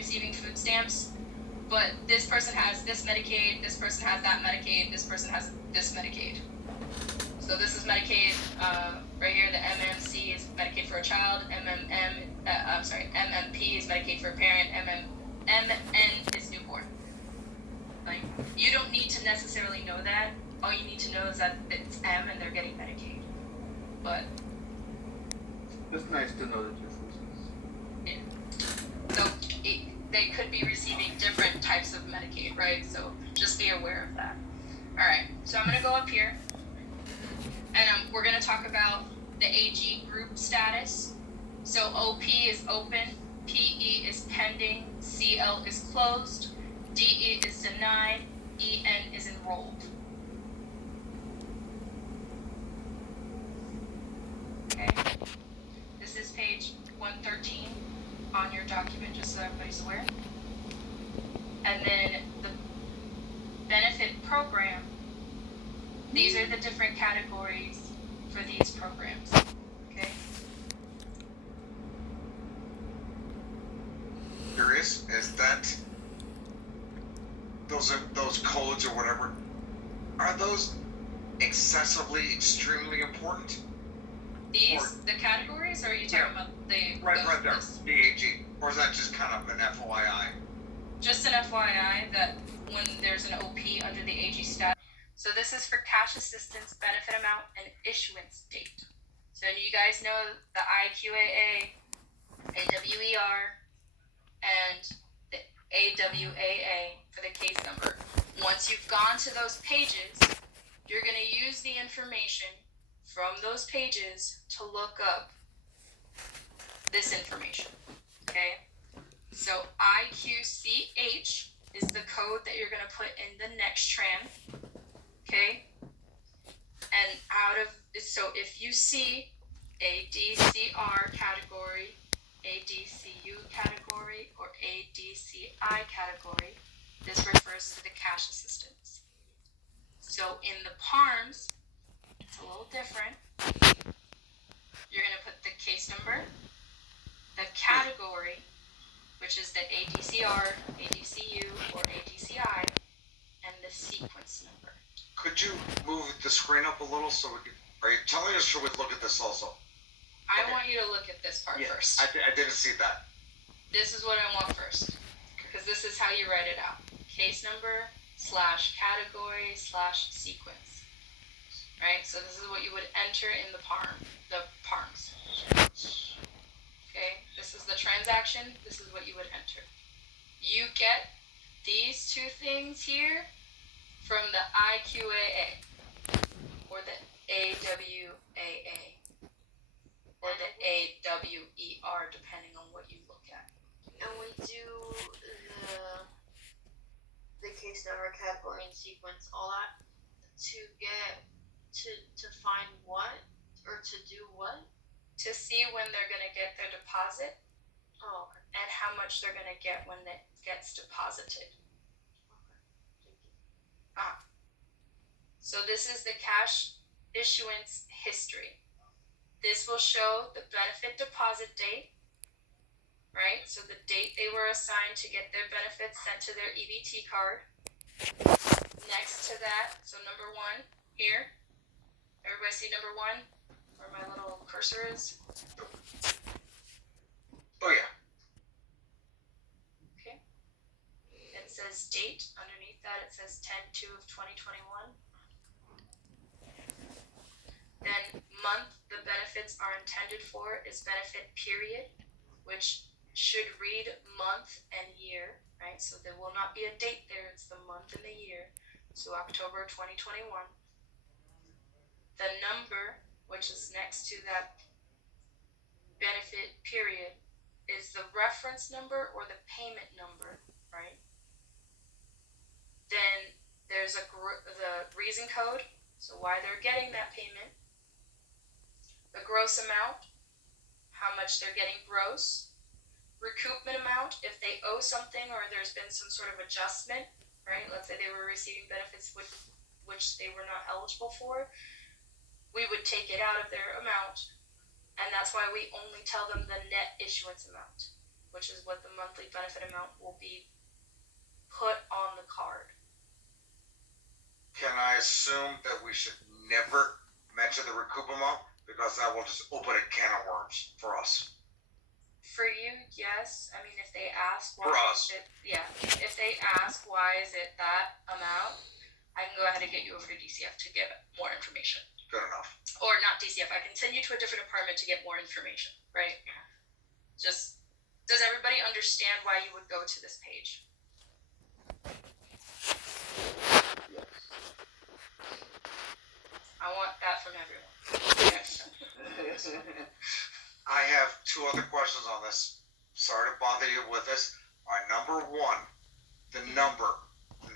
receiving food stamps, but this person has this Medicaid, this person has that Medicaid, this person has this Medicaid. So this is Medicaid, right here, the MMC is Medicaid for a child, MMP is Medicaid for a parent, MN is newborn. Like, you don't need to necessarily know that. All you need to know is that it's M and they're getting Medicaid. But it's nice to know the differences. Yeah. So they could be receiving different types of Medicaid, right? So just be aware of that. All right, so I'm gonna go up here, and we're gonna talk about the AG group status. So OP is open, PE is pending, CL is closed, DE is denied, EN is enrolled. Okay, this is page 113 on your document, just so everybody's aware. And then the benefit program, these are the different categories for these programs, okay? Curious, is that those codes or whatever, are those excessively, extremely important? These, the categories, or are you talking about the... Right there, the AG, or is that just kind of an FYI? Just an FYI that when there's an OP under the AG status. So this is for cash assistance, benefit amount, and issuance date. So you guys know the IQAA, AWER, and the AWAA for the case number. Once you've gone to those pages, you're going to use the information from those pages to look up this information, okay? So IQCH is the code that you're going to put in the next tran, okay? And so if you see a DCR category, a DCU category, or a DCI category, this refers to the cash assistance. So in the PARMS, it's a little different. You're going to put the case number, the category, which is the ADCR, ADCU, or ADCI, and the sequence number. Could you move the screen up a little so we can... Are you telling us, should we look at this also? I want you to look at this part first. I didn't see that. This is what I want first, because this is how you write it out. Case number / category / sequence. Right? So this is what you would enter in the PARMS. Okay? This is the transaction. This is what you would enter. You get these two things here from the IQAA or the AWAA or the AWER, depending on what you look at. And we do the case number, category, and sequence, all that to get to find what or to do what? To see when they're gonna get their deposit. Oh, okay. And how much they're gonna get when it gets deposited. Okay. Thank you. So this is the cash issuance history. This will show the benefit deposit date, right? So the date they were assigned to get their benefits sent to their EBT card. Next to that, so number 1 here. Everybody see number 1? Where my little cursor is? Oh yeah. Okay. It says date. Underneath that it says 10/2/2021. Then month the benefits are intended for is benefit period, which should read month and year, right? So there will not be a date there, it's the month and the year. So October 2021. The number, which is next to that benefit period, is the reference number or the payment number, right? Then there's the reason code, so why they're getting that payment. The gross amount, how much they're getting gross. Recoupment amount, if they owe something or there's been some sort of adjustment, right? Let's say they were receiving benefits which they were not eligible for. We would take it out of their amount, and that's why we only tell them the net issuance amount. which is what the monthly benefit amount will be put on the card. Can I assume that we should never mention the recoup amount? Because that will just open a can of worms for us. For you, yes. I mean, if they ask why For us. is it, yeah. If they ask why is it that amount, I can go ahead and get you over to DCF to get more information. Good enough. Or not DCF. I can send you to a different department to get more information, right? Just, does everybody understand why you would go to this page? Yes. I want that from everyone. I have two other questions on this. Sorry to bother you with this. Number one, the number on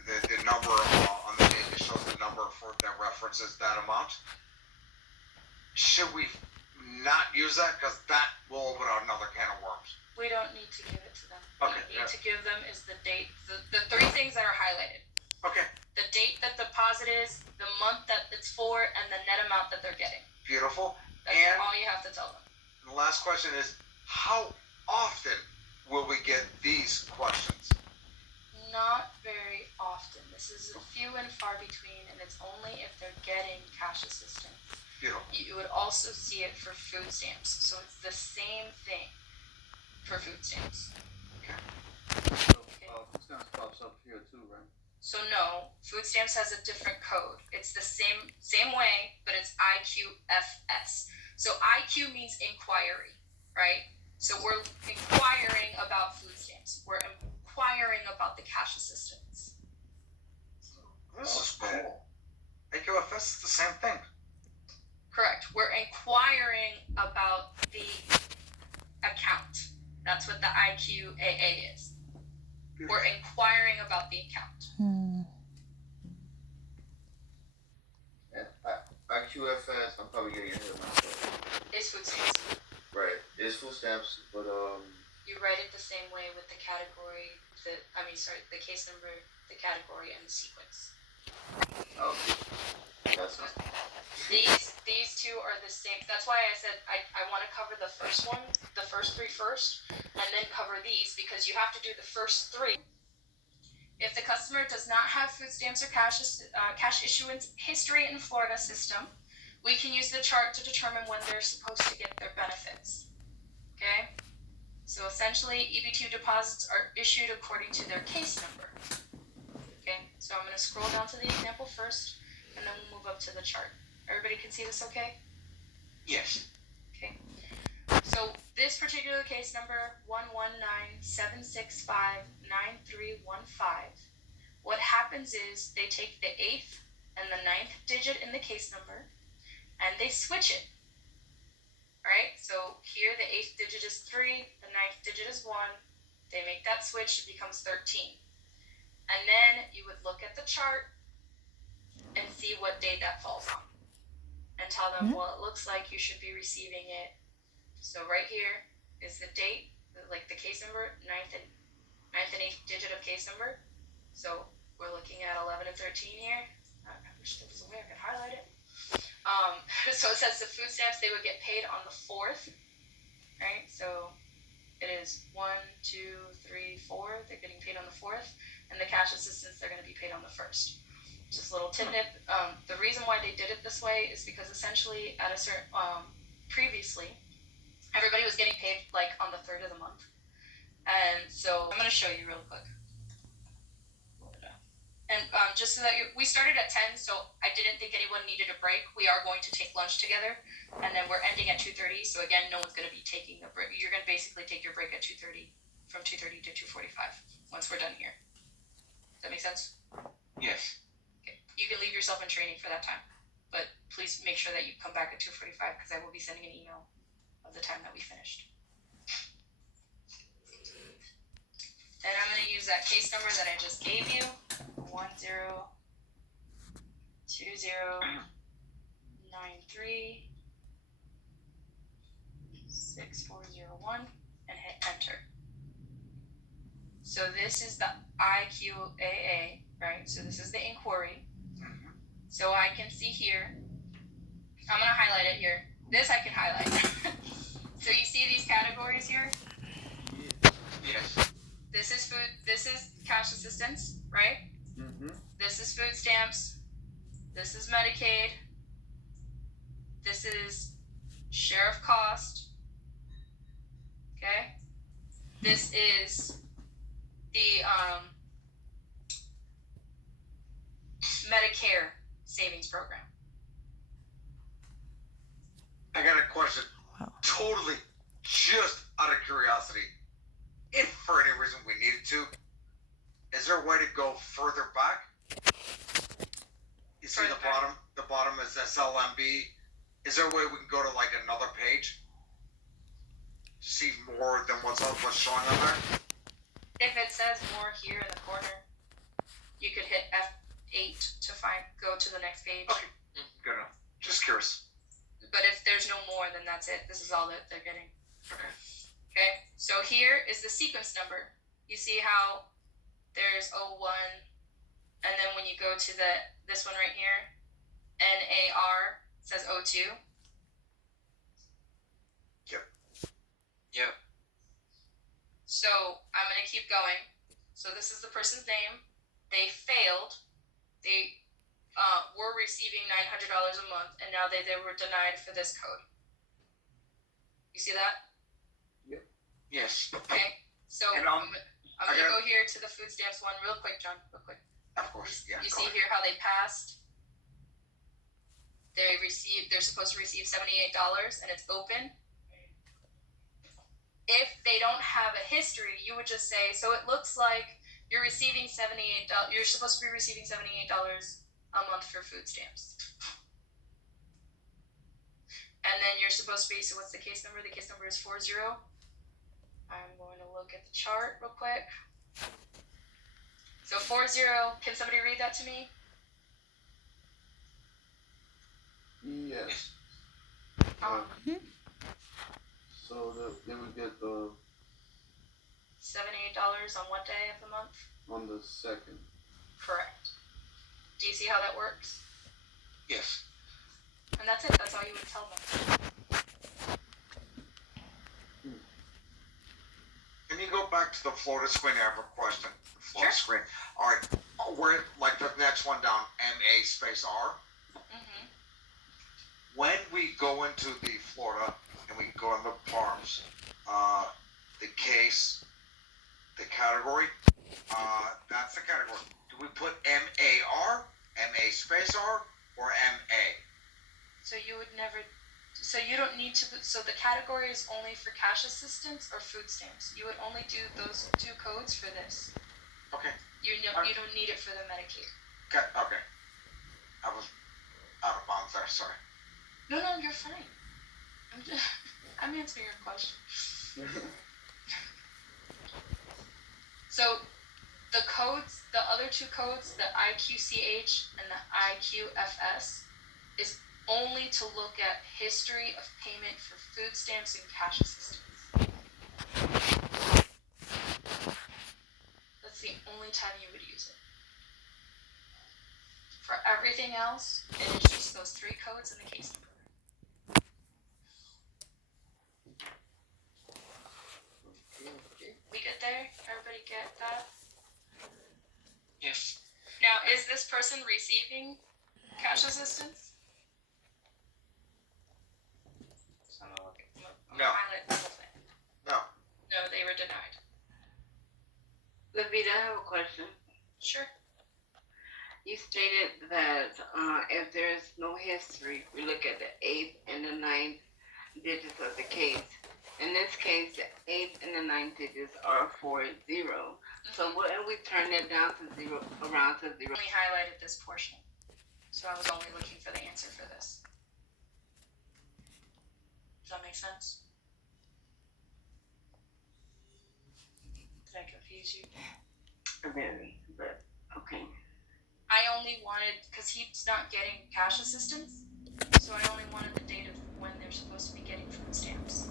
the date that shows the number for that references that amount. Should we not use that? Because that will open up another can of worms. We don't need to give it to them. Okay, What you need yeah. to give them is the date, the three things that are highlighted. Okay, The date that the deposit is, the month that it's for, and the net amount that they're getting. beautiful. That's And all you have to tell them. the last question is, how often will we get these questions? Not very often. This is a few and far between, and it's only if they're getting cash assistance. Beautiful. You would also see it for food stamps, so it's the same thing for food stamps. So, food stamps pops up here too, right? So no, food stamps has a different code. It's the same way, but it's IQFS. So IQ means inquiry, right? So we're inquiring about food stamps. We're inquiring about the cash assistance. This is cool. AQFS is the same thing. Correct. We're inquiring about the account. That's what the IQAA is. We're inquiring about the account. And IQFS, I'm probably getting ahead of myself. Is food stamps. Right. It's food stamps, but You write it the same way with the category, the case number, the category, and the sequence. that's not. These two are the same. That's why I said I want to cover the first one, the first three first, and then cover these because you have to do the first three. If the customer does not have food stamps or cash issuance history in Florida system, we can use the chart to determine when they're supposed to get their benefits. Okay? So essentially, EBT deposits are issued according to their case number. Okay? So I'm going to scroll down to the example first, and then we'll move up to the chart. Everybody can see this okay? Yes. Okay. So this particular case number, 119-765-9315, what happens is they take the 8th and the 9th digit in the case number, and they switch it. Right? So here the 8th digit is 3, the 9th digit is 1. They make that switch, it becomes 13. And then you would look at the chart and see what date that falls on. And tell them, well, it looks like you should be receiving it. So right here is the date, like the case number, 9th and 8th digit of case number. So we're looking at 11 and 13 here. I wish there was a way I could highlight it. So it says the food stamps, they would get paid on the 4th, right? So it is 1, 2, 3, 4. They're getting paid on the 4th, and the cash assistance, they're going to be paid on the 1st. Just a little tidbit. The reason why they did it this way is because essentially at a certain previously, everybody was getting paid like on the 3rd of the month, and so I'm going to show you real quick. And just so that we started at 10, so I didn't think anyone needed a break. We are going to take lunch together, and then we're ending at 2:30. So again, no one's going to be taking a break. You're going to basically take your break at 2:30, from 2:30 to 2:45 once we're done here. Does that make sense? Yes. Okay. You can leave yourself in training for that time, but please make sure that you come back at 2:45 because I will be sending an email of the time that we finished. And I'm going to use that case number that I just gave you, 1020936401, and hit enter. So this is the IQAA, right? So this is the inquiry. So I can see here, I'm going to highlight it here. This I can highlight. So you see these categories here? Yes. This is food. This is cash assistance, right? Mm-hmm. This is food stamps. This is Medicaid. This is sheriff cost. Okay. This is the Medicare savings program. I got a question. Wow. Totally, just out of curiosity, if for any reason we needed to, is there a way to go further back? You see Further the back. bottom? The bottom is SLMB. Is there a way we can go to like another page? To see more than what's showing on there? If it says more here in the corner, you could hit F8 to go to the next page. Okay. Good enough. Just curious. But if there's no more, then that's it. This is all that they're getting. Okay. Okay, so here is the sequence number. You see how there's 01, and then when you go to this one right here, NAR says 02. Yep. So I'm gonna keep going. So this is the person's name. They failed. They were receiving $900 a month, and now they were denied for this code. You see that? Yes. Okay. So And I'm gonna gotta- go here to the food stamps one real quick, John. Real quick. Of course. Yeah. You go see ahead. here how they passed. They're supposed to receive $78, and it's open. If they don't have a history, you would just say, so it looks like you're receiving $78. You're supposed to be receiving $78 a month for food stamps. And then you're supposed to be, so what's the case number? The case number is 40. I'm going to look at the chart real quick. So 40, can somebody read that to me? Yes. Um, So they would get the $78 on what day of the month? on the second. Correct. Do you see how that works? Yes. And that's it. That's all you would tell them. Can you go back to the Florida screen? I have a question. Florida Sure. screen. All right. We're like the next one down, MA space R. Mm-hmm. When we go into the Florida and we go in the farms, the case, the category, that's the category. Do we put MAR, MA space R, or MA? So you would never. So you don't need to. So the category is only for cash assistance or food stamps. You would only do those two codes for this. Okay. You don't need it for the Medicaid. Okay. Okay. I was out of bounds there. Sorry. No, you're fine. I'm answering your question. So the codes, the other two codes, the IQCH and the IQFS, is only to look at history of payment for food stamps and cash assistance. That's the only time you would use it. For everything else, it is just those three codes and the case number. We good there? Everybody get that? Yes. Now, is this person receiving cash assistance? So I'm gonna No. highlight the whole thing. No. No, they were denied. Lavita, I have a question. Sure. You stated that if there's no history, we look at the 8th and the 9th digits of the case. In this case, the 8th and the 9th digits are 40. So what if we turn that down to 0, around to 0? Only highlighted this portion. So I was only looking for the answer for this. Does that make sense? Did I confuse you? Very, but okay. I only wanted, because he's not getting cash assistance, so I only wanted the date of when they're supposed to be getting food stamps.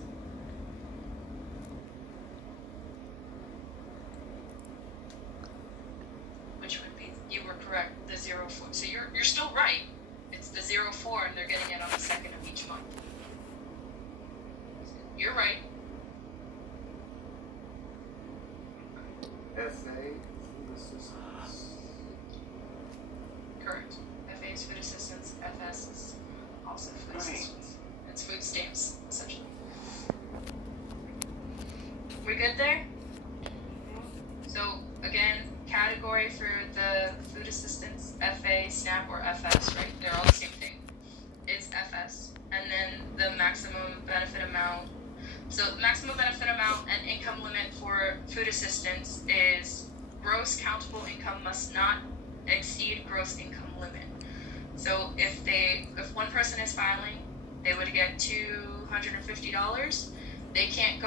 Which would be, you were correct, the 04. So you're still right. It's the 04 and they're getting it on the second of each month. You're right. food assistance. Correct. FA is food assistance, FS is also food Right. assistance. It's food stamps, essentially. We good there? So again, category for the food assistance, FA, SNAP, or FS, right? They're all the same thing. It's FS. And then the maximum benefit amount. So the maximum benefit amount and income limit for food assistance is gross countable income must not exceed gross income limit. So if one person is filing, they would get $250. They can't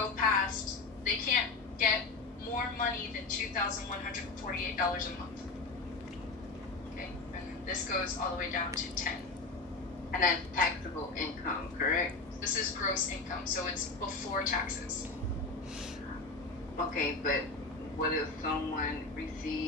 get more money than $2,148 a month. Okay, and this goes all the way down to 10. And that's taxable income, correct? This is gross income, so it's before taxes. Okay, but what if someone receives